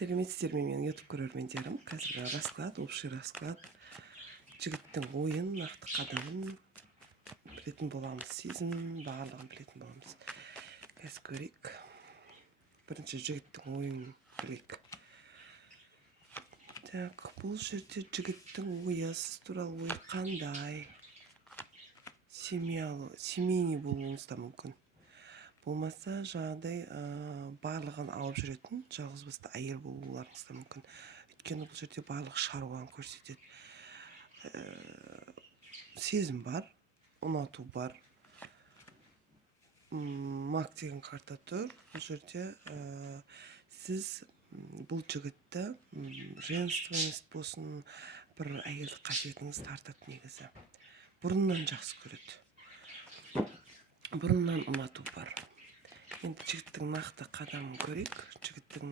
Сәлеметсіздер ме менің YouTube көрермендерім. Қазіргі расклад, общий расклад. Жігіттің ойын, нақты қадамын білетін боламыз. Сезімін, барлығын білетін боламыз. Қазір көрейік. Бірінші жігіттің ойын білейік. Так, бұл жерде жігіттің ойы, сіз туралы ой қандай? Семейный болуыңыз да мүмкін. Болмаса жаңағыдай барлығын алып жүретін жалғызбасты әйел болуларыңыз да мүмкін. Өйткені бұл жерде барлық шаруаны көрсетеді. Сезім бар, ұнату бар. Маг деген карта тұр. Бұл жерде сіз бұл жігітті женственность болсын, бір әйелдік қасиетіңіз тартады негізі. Бұрыннан жақсы көреді. Бұрыннан ұнату бар. Енді жігіттің нақты қадамын көрейік. Жігіттің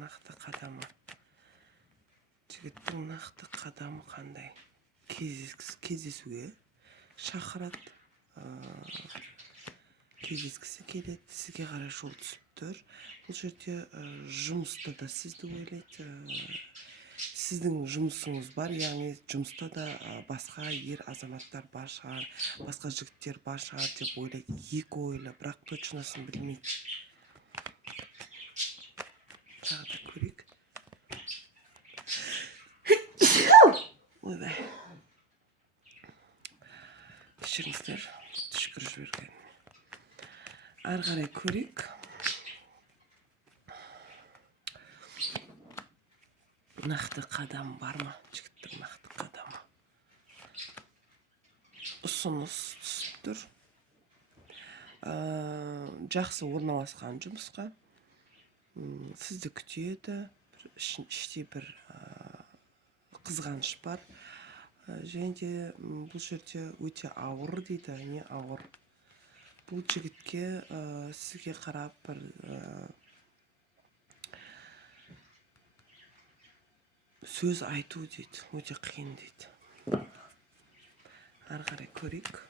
нақты қадамы қандай? Кездесуге шақырады. Кездескісі келеді. Сізге қарай жол түсіп тұр. Бұл жерде жұмыста да сізді ойлайды. Сіздің жұмысыңыз бар, яғни жұмыста да басқа ер азаматтар бар шығар, басқа жігіттер бар шығар деп ойлайды. Екі ойлы, бірақ точносын білмейді. Тағы да көрейік. Ойбай. Кешіріңіздер, түшкіріп жіберген. Ары қарай көрейік. Нақты қадам бар ма? Жігіттің нақты қадамы. Ұсыныс түсіп тұр. Жақсы орналасқан жұмысқа. Сізді күтеді. Іште бір қызғаныш бар. Және де бұл жерде өте ауыр дейді. Не ауыр? Бұл жігітке сізге қарап бір сөз айту дейді. Өте қиын дейді. Ары қарай көрейік.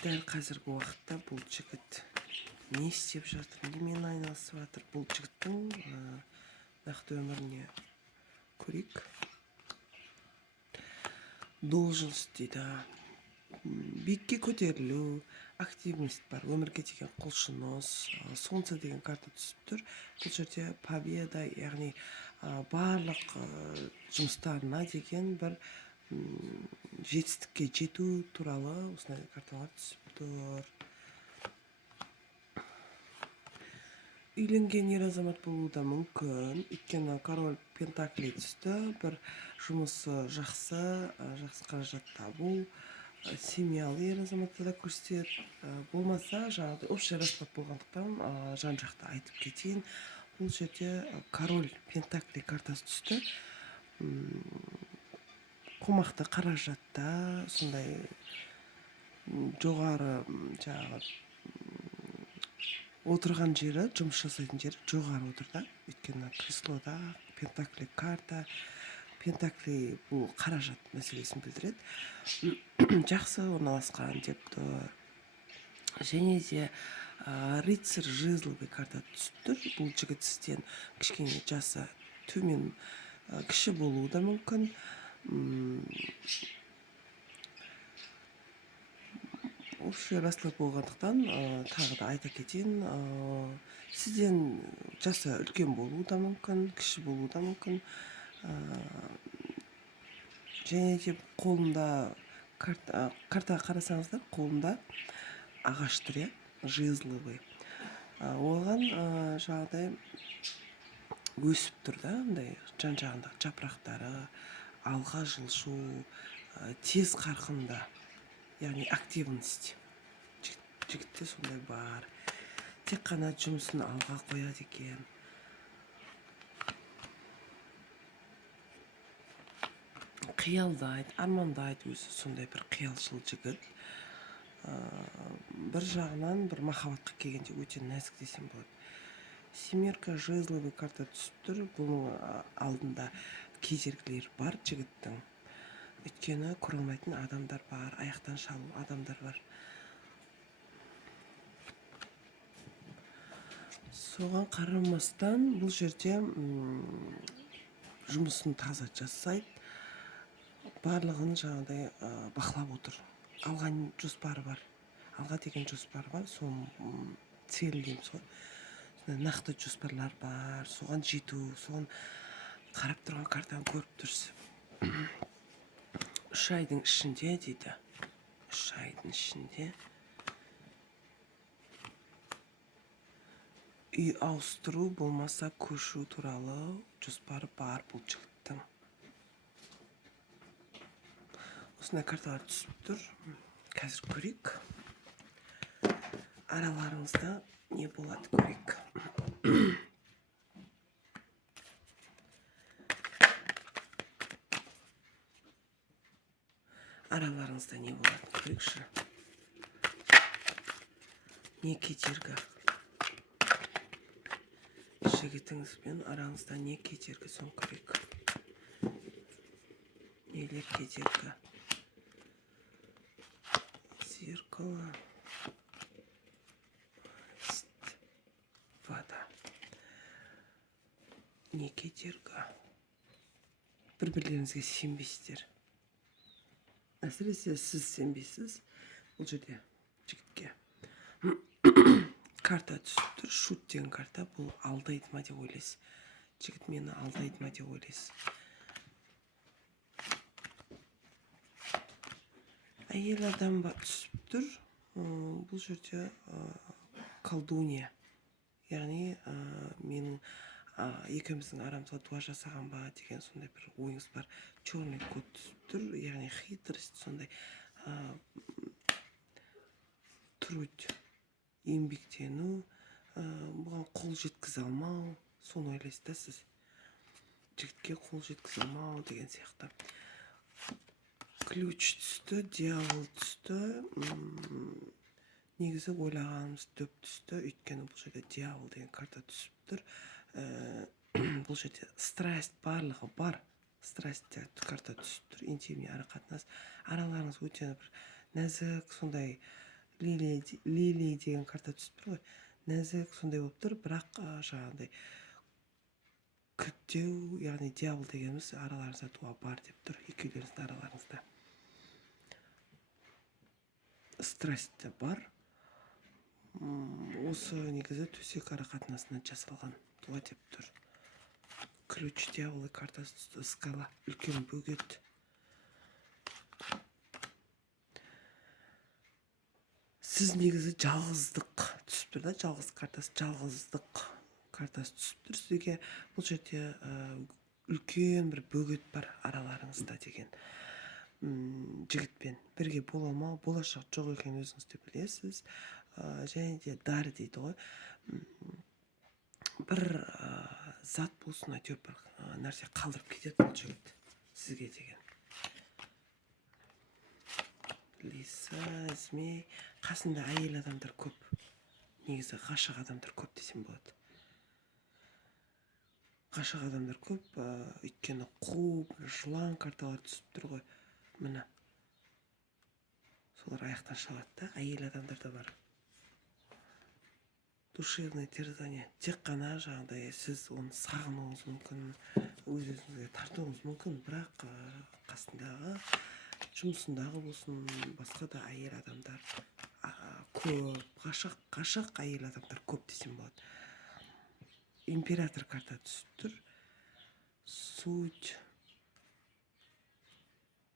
Дәл қазіргі уақытта бұл жігіт не істеп жатыр, немен айналысып жатыр? Бұл жігіттің нақты өміріне көрейік. Должность дейді. Биікке көтерілу, активность бар, өмірге деген құлшыныс, солнце деген карта түсіп тұр. Бұл жерде победа, яғни барлық жұмыстарына деген бір жетістікке жету туралы осындай карталар түсіп тұр. Үйленген ер азамат болуы да мүмкін. Өйткені король пентакли түсті. Бір жұмысы жақсы қаражат табу. Семьялы ер азаматты да көрсетеді. Болмаса, жаңағыдай общий расклад болғандықтан жан-жақты айтып кетейін. Бұл жерде король пентакли картасы түсті. Қомақты қаражатта, сондай жоғары жаңағы отырған жері, жұмыс жасайтын жері жоғары отырда. Өйткені креслода пентакли карта. Пентакли бұл қаражат мәселесін білдіреді. Жақсы орналасқан деп тұр. Және де рыцарь жезловый карта түсіп тұр. Бұл жігіт сізден кішкене жасы төмен кіші болуы да мүмкін. Общий расклад болғандықтан тағы да айта кетейін. Сізден жасы үлкен болуы да мүмкін, кіші болуы да мүмкін. Және де қолында карта қарасаңыздар, қолында ағаш тұр, жезловый. Оған жаңағыдай өсіп тұр да, жан-жағында жапырақтары, алға жылжу, тез қарқында, яғни активность. Жігітте сондай бар. Тек қана жұмысын алға қояды екен. Қиялдайды, армандайды, өзі сондай бір қиялшыл жігіт. Бір жағынан бір махаббатқа келгенде өте нәзік десем болады. Семерка жезловый карта түсіп тұр. Бұның алдында кедергілер бар жігіттің. Өйткені көре алмайтын адамдар бар, аяқтан шалу адамдар бар. Соған қарамастан бұл жерде жұмысын таза жасайды, барлығын жаңағыдай бақылап отыр. Алған жоспары бар, алға деген жоспары бар, соның цель дейміз ғой. Нақты жоспарлар бар, соған жету, соған қарап тұрған картаны көріп тұрсыз. 3 айдың ішінде дейді, 3 айдың ішінде үй ауыстыру болмаса көшу туралы жоспары бар бұл жігіттің. Осындай карталар түсіп тұр. Қазір көрейік. Араларыңызда не болады көрейік. Араларыңызда не болады көрейікші. Не кедергі? Жігітіңізбен араңызда не кедергі, соны көрейік. Нелер кедергі? Зеркало. Вода. Не кедергі? Бір-бірлеріңізге сенбейсіздер. Әсіресе сіз сенбейсіз. Бұл жерде жігітке карта түсіп тұр. Шут деген карта. Бұл алдайды ма деп ойлайсыз. Жігіт мені алдайды ма деп ойлайсыз. Әйел адам түсіп тұр. Бұл жерде колдунья. Яғни менің екеуміздің арамызға дуа жасаған ба деген сондай бір ойыңыз бар. Черный кот түсіп тұр. Яғни хитрость, сондай труд, еңбектену, бұған қол жеткізе алмау, соны ойлайсыз да сіз. Жігітке қол жеткізе алмау деген сияқты. Ключ түсті, дьявол түсті. Негізі ойлағанымыз дөп түсті. Өйткені бұл жерде дьявол деген карта түсіп тұр. Бұл жерде страсть барлығы бар. Страсть карта түсіп тұр. Интимный арақатынас. Араларыңыз өте бір нәзік, сондай лилий деген карта түсіп тұр ғой. Нәзік сондай болып тұр, бірақ жаңағыдай күттеу, яғни дьявол дегеніміз араларыңызда дуа бар деп тұр, екеулеріңіздің араларыңызда. Страсть бар. Осы негізі төсек арақатынасына жасалған дуа деп тұр. Ключ, дьявол картасы түсті, скала, үлкен бөгет. Сіз негізі жалғыздық түсіп тұр да, жалғыз картасы, жалғыздық картасы түсіп тұр. Сізге бұл жерде үлкен бір бөгет бар араларыңызда деген. Жігітпен бірге бола алмау, болашақ жоқ екен өзіңіз де білесіз. Және де дар дейді ғой. Бір зат болсын, әйтеуір бір нәрсе қалдырып кетеді бұл жігіт сізге деген. Лиса, змей, қасында әйел адамдар көп. Негізі ғашық адамдар көп десем болады. Ғашық адамдар көп, өйткені қу, жылан карталар түсіп тұр ғой. Міне. Солар аяқтан шалады да, әйел адамдар да бар. Душевное терзание. Тек қана жаңағыдай сіз оны сағынуыңыз мүмкін, өз-өзіңізге тартуыңыз мүмкін, бірақ қасындағы жұмысындағы болсын, басқа да әйел адамдар көп, ғашық әйел адамдар көп десем болады. Император карта түсіп тұр. Суть,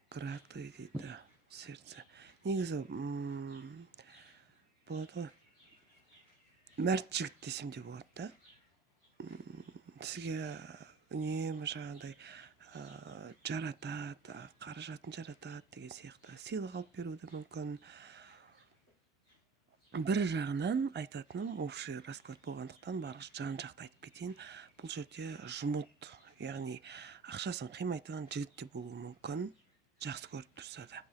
граты дейді, сердце. Негізі болады ғой. Мәрт жігіт десем де болады да. Сізге үнемі жаңағыдай жаратады, қаражатын жаратады деген сияқты. Сыйлық алып беруді мүмкін. Бір жағынан айтатыным, общий расклад болғандықтан барлық жан-жақты айтып кетейін. Бұл жерде жұмыт, яғни ақшасын қимайтын жігіт те болуы мүмкін, жақсы көріп тұрса да.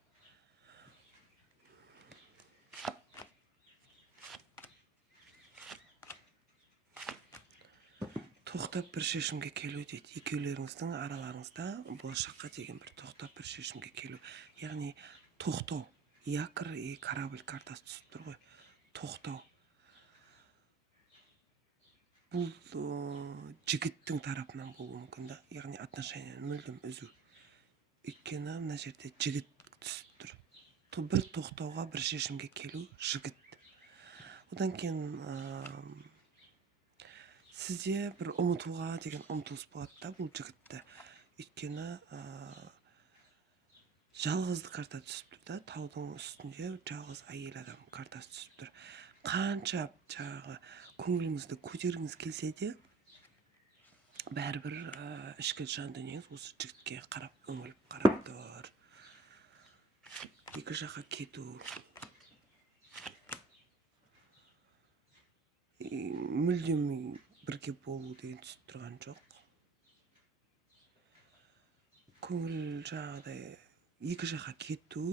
Тоқтап бір шешімге келу дейді. Екеулеріңіздің араларыңызда болашаққа деген бір тоқтап бір шешімге келу. Яғни тоқтау. Якорь и корабль картасы түсіп тұр ғой. Тоқтау. бул жигиттин тарапынан болуу мүмкүн да, яғни отношенияны мүлдем үзүү. Өйткені мына жерде жігіт түсіп тұр. Бір тоқтауға, бір шешімге келу жігіт. Одан кейін сізде бір ұмытуға деген ұмтылыс болады да бұл жігітті. Өйткені жалғыздық карта түсіп тұр да, таудың үстінде жалғыз әйел адам картасы түсіп тұр. Қанша жаңағы көңіліңізді көтергіңіз келсе де, бәрібір ішкі жан дүниеңіз осы жігітке қарап, үңіліп қарап тұр. Екі жаққа кету, мүлдем бірге болу деген түсіп тұрған жоқ. Көңіл жаңағыдай екі жаққа кету,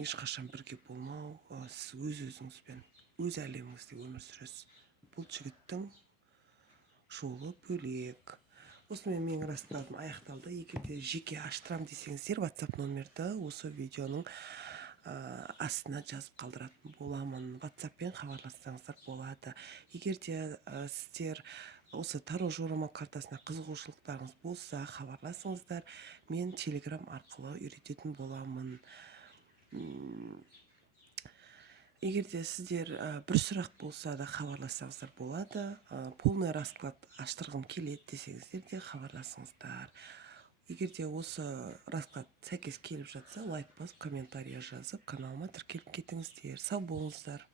ешқашан бірге болмау, сіз өз-өзіңізбен, өз әлеміңізде өмір сүресіз. Бұл жігіттің жолы бөлек. Осымен менің расталым аяқталды. Егер де жеке аштырам десеңіздер, WhatsApp номерді осы видеоның астына жазып қалдыратын боламын. WhatsAppпен хабарлассаңыздар болады. Егер де сіздер осы таро жорамал картасына қызығушылықтарыңыз болса, хабарласыңыздар. Мен Telegram арқылы үйрететін боламын. Егер де сіздер бір сұрақ болса да хабарлассаңыздар болады. Полный расклад аштырғым келеді десеңіздер де хабарласыңыздар. Егер де осы расклад сәйкес келіп жатса, лайк басып, комментария жазып, каналыма тіркеліп кетіңіздер. Сау болыңыздар.